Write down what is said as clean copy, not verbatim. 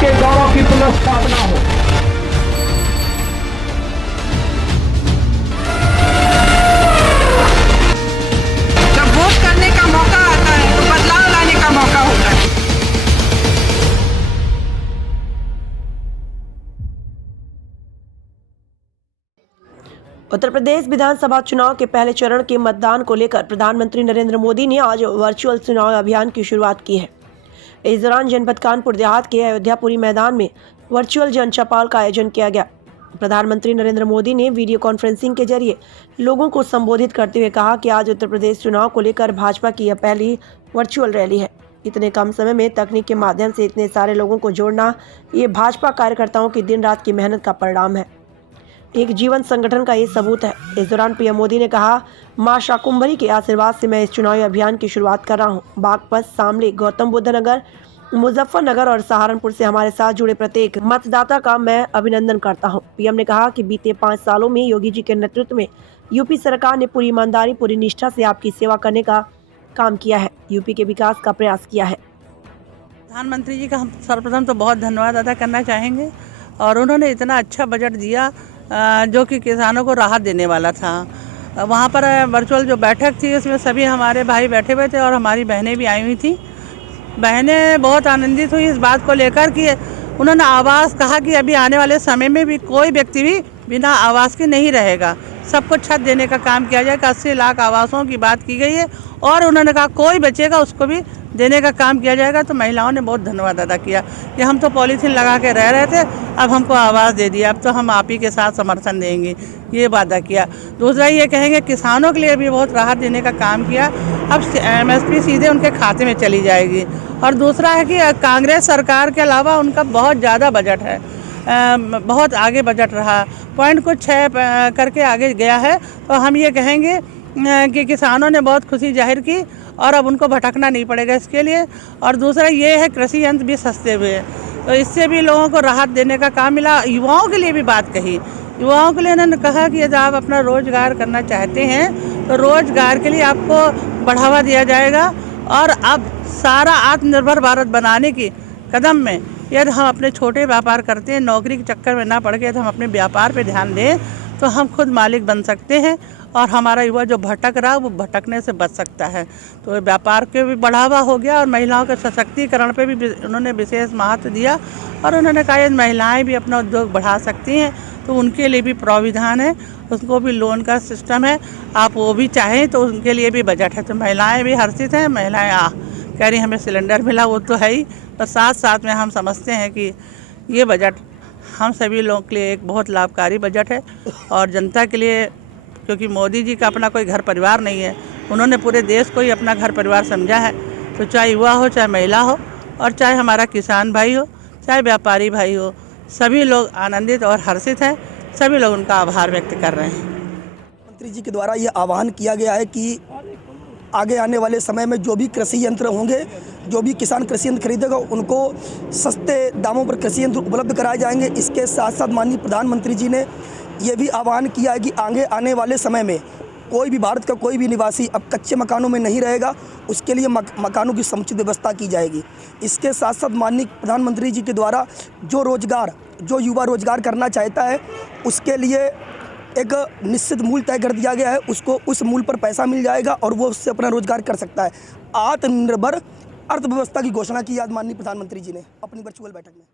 के गौरव की पुनर्स्थापना हो। जब वोट करने का मौका आता है तो बदलाव लाने का मौका होता है। उत्तर प्रदेश विधानसभा चुनाव के पहले चरण के मतदान को लेकर प्रधानमंत्री नरेंद्र मोदी ने आज वर्चुअल चुनाव अभियान की शुरुआत की है। इस दौरान जनपद कानपुर देहात के अयोध्यापुरी मैदान में वर्चुअल जन चौपाल का आयोजन किया गया। प्रधानमंत्री नरेंद्र मोदी ने वीडियो कॉन्फ्रेंसिंग के जरिए लोगों को संबोधित करते हुए कहा कि आज उत्तर प्रदेश चुनाव को लेकर भाजपा की यह पहली वर्चुअल रैली है। इतने कम समय में तकनीक के माध्यम से इतने सारे लोगों को जोड़ना, ये भाजपा कार्यकर्ताओं की दिन रात की मेहनत का परिणाम है, एक जीवन संगठन का ये सबूत है। इस दौरान पीएम मोदी ने कहा, मां शाकुंभरी के आशीर्वाद से मैं इस चुनावी अभियान की शुरुआत कर रहा हूं। बागपत, शामली, गौतम बुद्ध नगर, मुजफ्फरनगर और सहारनपुर से हमारे साथ जुड़े प्रत्येक मतदाता का मैं अभिनंदन करता हूं। पीएम ने कहा कि बीते 5 सालों में योगी जी के नेतृत्व में यूपी सरकार ने पूरी ईमानदारी, पूरी निष्ठा से आपकी सेवा करने का काम किया है, यूपी के विकास का प्रयास किया है। प्रधानमंत्री जी का हम सर्वप्रथम तो बहुत धन्यवाद अदा करना चाहेंगे, और उन्होंने इतना अच्छा बजट दिया जो कि किसानों को राहत देने वाला था। वहाँ पर वर्चुअल जो बैठक थी उसमें सभी हमारे भाई बैठे हुए थे और हमारी बहनें भी आई हुई थी। बहनें बहुत आनंदित हुई इस बात को लेकर कि उन्होंने आवास कहा कि अभी आने वाले समय में भी कोई व्यक्ति भी बिना आवास के नहीं रहेगा, सबको छत देने का काम किया जाएगा। 80 लाख आवासों की बात की गई है और उन्होंने कहा कोई बचेगा उसको भी देने का काम किया जाएगा। तो महिलाओं ने बहुत धन्यवाद अदा किया कि हम तो पॉलीथीन लगा के रह रहे थे, अब हमको आवाज़ दे दिया, अब तो हम आप ही के साथ समर्थन देंगे, ये वादा किया। दूसरा ये कहेंगे किसानों के लिए भी बहुत राहत देने का काम किया। अब MSP सीधे उनके खाते में चली जाएगी। और दूसरा है कि कांग्रेस सरकार के अलावा उनका बहुत ज़्यादा बजट है, बहुत आगे बजट रहा, पॉइंट कुछ 6 करके आगे गया है। तो हम ये कहेंगे कि किसानों ने बहुत खुशी जाहिर की और अब उनको भटकना नहीं पड़ेगा इसके लिए। और दूसरा ये है कृषि यंत्र भी सस्ते हुए, तो इससे भी लोगों को राहत देने का काम मिला। युवाओं के लिए भी बात कही, युवाओं के लिए उन्होंने कहा कि यदि आप अपना रोजगार करना चाहते हैं तो रोजगार के लिए आपको बढ़ावा दिया जाएगा। और अब सारा आत्मनिर्भर भारत बनाने की कदम में यदि हम अपने छोटे व्यापार करते हैं, नौकरी के चक्कर में ना पड़ के, यदि हम अपने व्यापार पे ध्यान दें तो हम खुद मालिक बन सकते हैं और हमारा युवा जो भटक रहा वो भटकने से बच सकता है। तो व्यापार के भी बढ़ावा हो गया और महिलाओं के सशक्तिकरण पे भी उन्होंने विशेष महत्व दिया। और उन्होंने कहा यदि महिलाएं भी अपना उद्योग बढ़ा सकती हैं तो उनके लिए भी प्राविधान है, उसको भी लोन का सिस्टम है, आप वो भी चाहें तो उनके लिए भी बजट है। तो महिलाएँ भी हर्षित हैं। महिलाएँ कह रही हमें सिलेंडर मिला, वो तो है ही, पर साथ साथ में हम समझते हैं कि ये बजट हम सभी लोगों के लिए एक बहुत लाभकारी बजट है। और जनता के लिए, क्योंकि मोदी जी का अपना कोई घर परिवार नहीं है, उन्होंने पूरे देश को ही अपना घर परिवार समझा है। तो चाहे युवा हो, चाहे महिला हो, और चाहे हमारा किसान भाई हो, चाहे व्यापारी भाई हो, सभी लोग आनंदित और हर्षित हैं। सभी लोग उनका आभार व्यक्त कर रहे हैं। मंत्री जी के द्वारा ये आह्वान किया गया है कि आगे आने वाले समय में जो भी कृषि यंत्र होंगे, जो भी किसान कृषि यंत्र खरीदेगा उनको सस्ते दामों पर कृषि यंत्र उपलब्ध कराए जाएंगे। इसके साथ साथ माननीय प्रधानमंत्री जी ने यह भी आह्वान किया है कि आगे आने वाले समय में कोई भी भारत का कोई भी निवासी अब कच्चे मकानों में नहीं रहेगा, उसके लिए मकानों की समुचित व्यवस्था की जाएगी। इसके साथ साथ माननीय प्रधानमंत्री जी के द्वारा जो युवा रोजगार करना चाहता है उसके लिए एक निश्चित मूल्य तय कर दिया गया है, उसको उस मूल्य पर पैसा मिल जाएगा और वो उससे अपना रोजगार कर सकता है। आत्मनिर्भर अर्थव्यवस्था की घोषणा की आज माननीय प्रधानमंत्री जी ने अपनी वर्चुअल बैठक में।